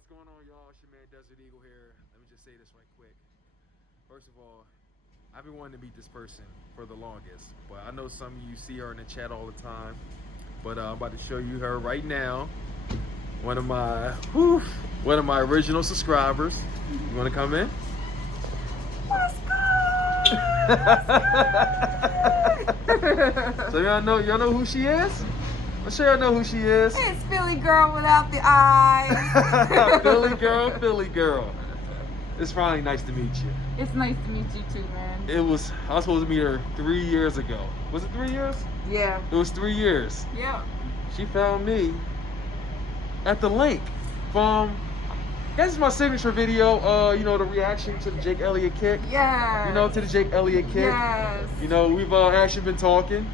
What's going on, y'all? It's your man Desert Eagle here. Let me just say this right quick. First of all, I've been wanting to meet this person for the longest, but I know some of you see her in the chat all the time. But I'm about to show you her right now. One of my original subscribers. You want to come in? Let's go! So y'all know who she is? I'm sure y'all know who she is. It's Philly girl without the eyes. Philly girl. It's finally nice to meet you. It's nice to meet you too, man. I was supposed to meet her 3 years ago. Was it 3 years? Yeah. It was 3 years. Yeah. She found me at the link from, this is my signature video, you know, the reaction to the Jake Elliott kick. Yeah. You know, to the Jake Elliott kick. Yes. You know, we've actually been talking.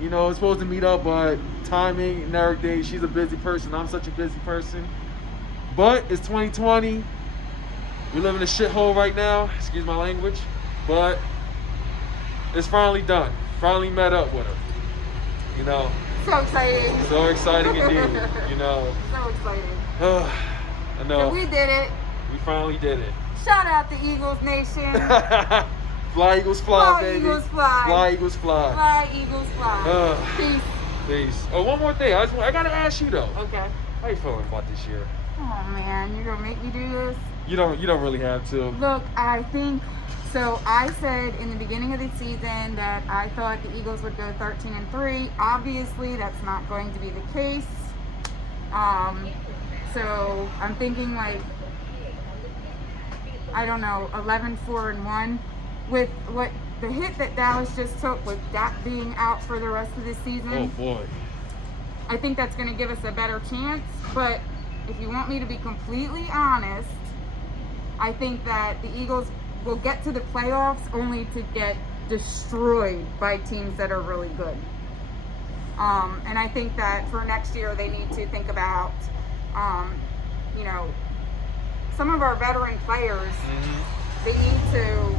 You know, it's supposed to meet up, but timing and everything, she's a busy person. I'm such a busy person. But it's 2020. We live in a shithole right now. Excuse my language. But it's finally done. Finally met up with her. You know. So exciting. So exciting indeed. You know. So exciting. I know. So we did it. We finally did it. Shout out to Eagles Nation. Fly Eagles fly, Fly, baby. Eagles fly. Fly Eagles fly. Fly Eagles fly. Peace. Peace. Oh, one more thing. I gotta ask you though. Okay. How you feeling about this year? Oh man, you're gonna make me do this? You don't really have to. Look, I think so. I said in the beginning of the season that I thought the Eagles would go 13-3. Obviously, that's not going to be the case. So I'm thinking like, I don't know, 11-4-1 with what the hit that Dallas just took with Dak being out for the rest of the season. Oh boy. I think that's going to give us a better chance. But if you want me to be completely honest, I think that the Eagles will get to the playoffs only to get destroyed by teams that are really good. And I think that for next year, they need to think about, you know, some of our veteran players, they need to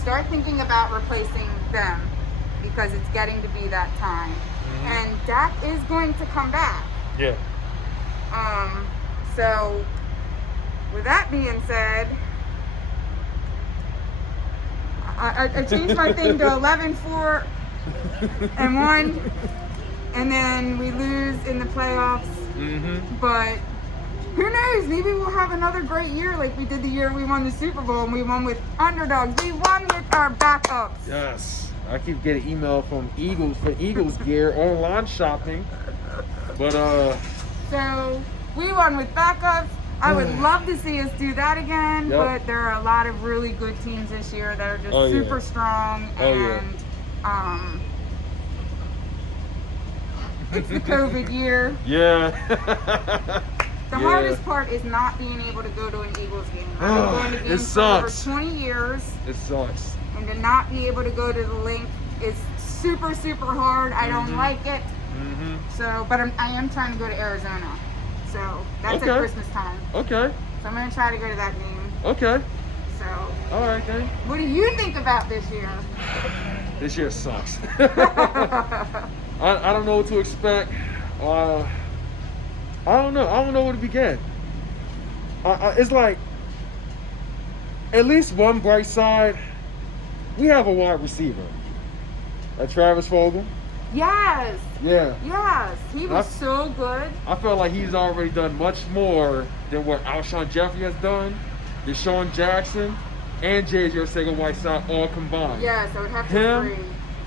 start thinking about replacing them because it's getting to be that time. And Dak is going to come back. Yeah. So with that being said, I changed my thing to 11-4-1, and then we lose in the playoffs. But who knows? Maybe we'll have another great year like we did the year we won the Super Bowl and we won with underdogs. We won with our backups. Yes. I keep getting email from Eagles for Eagles gear online shopping. But so we won with backups. I would love to see us do that again, but there are a lot of really good teams this year that are just super strong, and it's the COVID year. Yeah. The hardest part is not being able to go to an Eagles game. I've been going to games for over 20 years. It sucks. And to not be able to go to the link is super, super hard. I don't like it. So, but I am trying to go to Arizona. So that's at Christmas time. Okay. So I'm going to try to go to that game. Okay. So. All right, then. What do you think about this year? This year sucks. I don't know what to expect. I don't know. I don't know where to begin. It's like, at least one bright side, we have a wide receiver. Travis Fulgham. Yes. Yeah. Yes. He was so good. I feel like he's already done much more than what Alshon Jeffrey has done, Deshaun Jackson, and J.J. Arcega-Whiteside all combined. Yes, I would have to agree.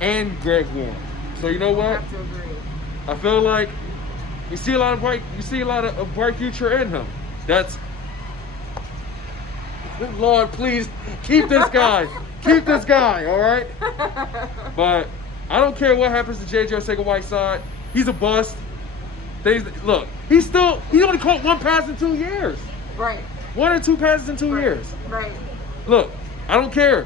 And Greg Warren. So you know what? I have to agree. I feel like you see a lot of bright future in him. That's, Lord, please keep this guy. Keep this guy, all right? But I don't care what happens to J.J. Arcega-Whiteside. He's a bust. Look, he only caught one pass in 2 years. Right. 1 or 2 passes in 2 years. Right. Look, I don't care.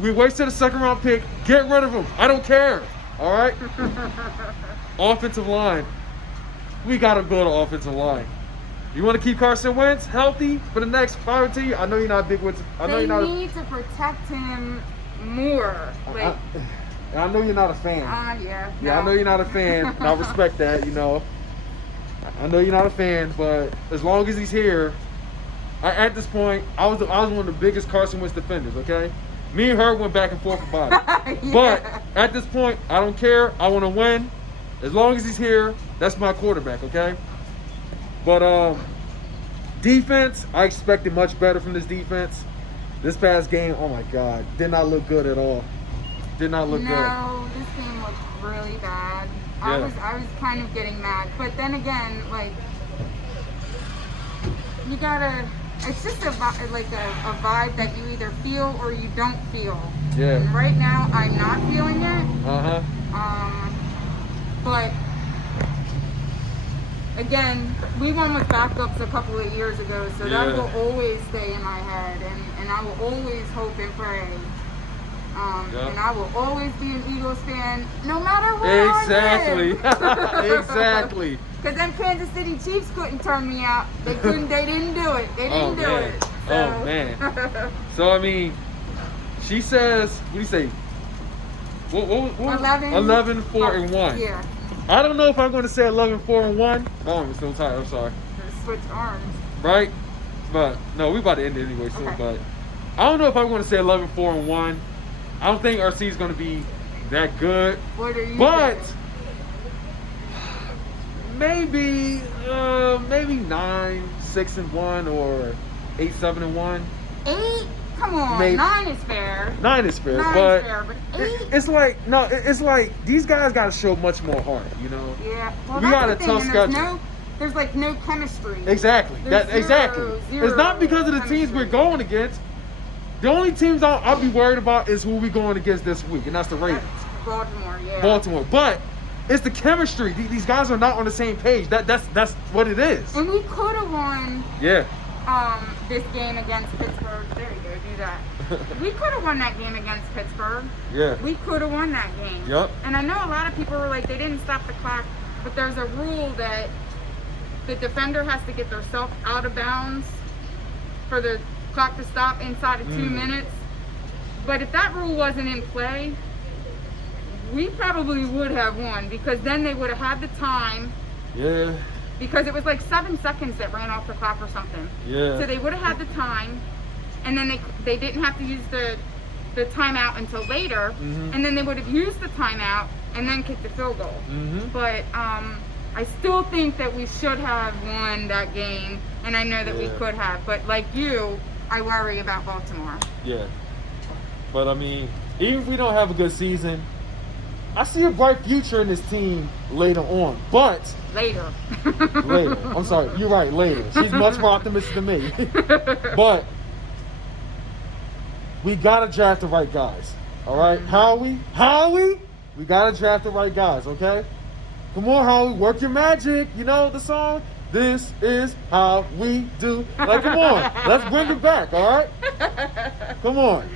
We wasted a second-round pick. Get rid of him. I don't care. All right? Offensive line. We got to build an offensive line. You want to keep Carson Wentz healthy for the next 5 or 10 years? I know you're not big with. They need to protect him more. Like, I know you're not a fan. Yeah. Yeah, I know you're not a fan, and I respect that, you know. I know you're not a fan, but as long as he's here, at this point, I was one of the biggest Carson Wentz defenders, okay? Me and her went back and forth about it. Yeah. But at this point, I don't care. I want to win. As long as he's here, that's my quarterback, okay? But defense, I expected much better from this defense. This past game, oh my God, did not look good at all. Did not look good. No, this game looked really bad. I was kind of getting mad, but then again, like, you gotta. It's just a vibe that you either feel or you don't feel. Yeah. And right now, I'm not feeling it. But again, we won with backups a couple of years ago, so that will always stay in my head, and I will always hope and pray. And I will always be an Eagles fan, no matter where I live. Exactly. Because them Kansas City Chiefs couldn't turn me out. They couldn't. They didn't do it. They didn't do it. So. Oh man. So I mean, she says, what do you say? What 11, 4, and 1. Yeah. I don't know if I'm going to say 11, 4, and 1. Oh, I'm still tired. I'm sorry. Switch arms. Right? But no, we about to end it anyway soon. Okay. But I don't know if I'm going to say 11, 4, and 1. I don't think RC is going to be that good. What are you But saying? maybe 9, 6, and 1, or 8, 7, and 1. 8? Come on, Maybe. 9 is fair. 9 is fair, 9 but is fair, but 8? It's like these guys got to show much more heart, you know. Yeah, well, We got a that's the tough thing, schedule. There's like no chemistry. Exactly. There's zero It's not because of the teams chemistry. we're going against. The only teams I'll be worried about is who we going against this week, and that's the Ravens. Baltimore, yeah. Baltimore, but it's the chemistry. These guys are not on the same page. That's what it is. And we could have won Yeah. this game against Pittsburgh. There you go, do that. We could have won that game against Pittsburgh. Yeah. We could have won that game. Yep. And I know a lot of people were like, they didn't stop the clock, but there's a rule that the defender has to get themselves out of bounds for the clock to stop inside of 2 minutes. But if that rule wasn't in play, we probably would have won, because then they would have had the time. Yeah. Because it was like 7 seconds that ran off the clock or something. Yeah. So they would have had the time, and then they didn't have to use the timeout until later, and then they would have used the timeout and then kicked the field goal. But I still think that we should have won that game, and I know that we could have. But like you, I worry about Baltimore. Yeah. But I mean, even if we don't have a good season, I see a bright future in this team later on. But Later. I'm sorry, you're right, later. She's much more optimistic than me. But we gotta draft the right guys. Alright? Howie? We gotta draft the right guys, okay? Come on, Howie, work your magic. You know the song? This is how we do. Like, come on. Let's bring it back, alright? Come on.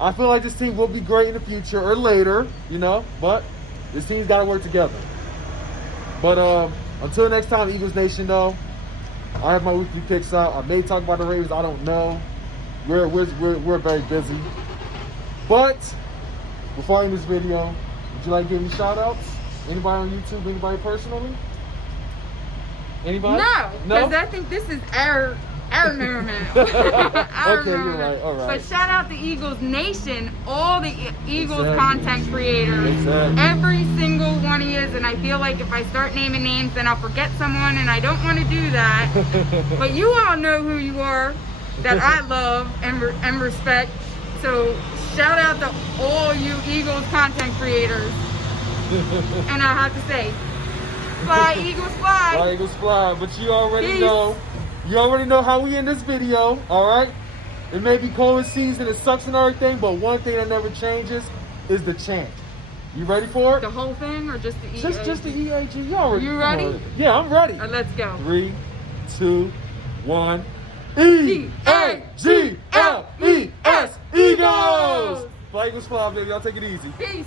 I feel like this team will be great in the future or later, you know, but this team's got to work together. But until next time, Eagles Nation, though, I have my weekly picks out. I may talk about the Ravens. I don't know. We're very busy. But before I end this video, would you like to give me shout-outs? Anybody on YouTube? Anybody personally? Anybody? No, because I think this is our moment. Our Okay, moment. you're right. All right. But shout out to Eagles Nation, all the Eagles Exactly. content creators, Exactly. every single one of you. And I feel like if I start naming names, then I'll forget someone, and I don't want to do that. But you all know who you are, that I love and respect. So shout out to all you Eagles content creators. And I have to say, fly Eagles fly. Fly Eagles fly. But you already Peace. know. You already know how we end this video, all right? It may be cold season, it sucks and everything, but one thing that never changes is the chant. You ready for it? The whole thing, or just the EAG? Just the EAG. You already. You ready? know it. Yeah, I'm ready. Let's go. 3, 2, 1. EAGLES Eagles. Fly Eagles fly, baby. Y'all take it easy. Peace.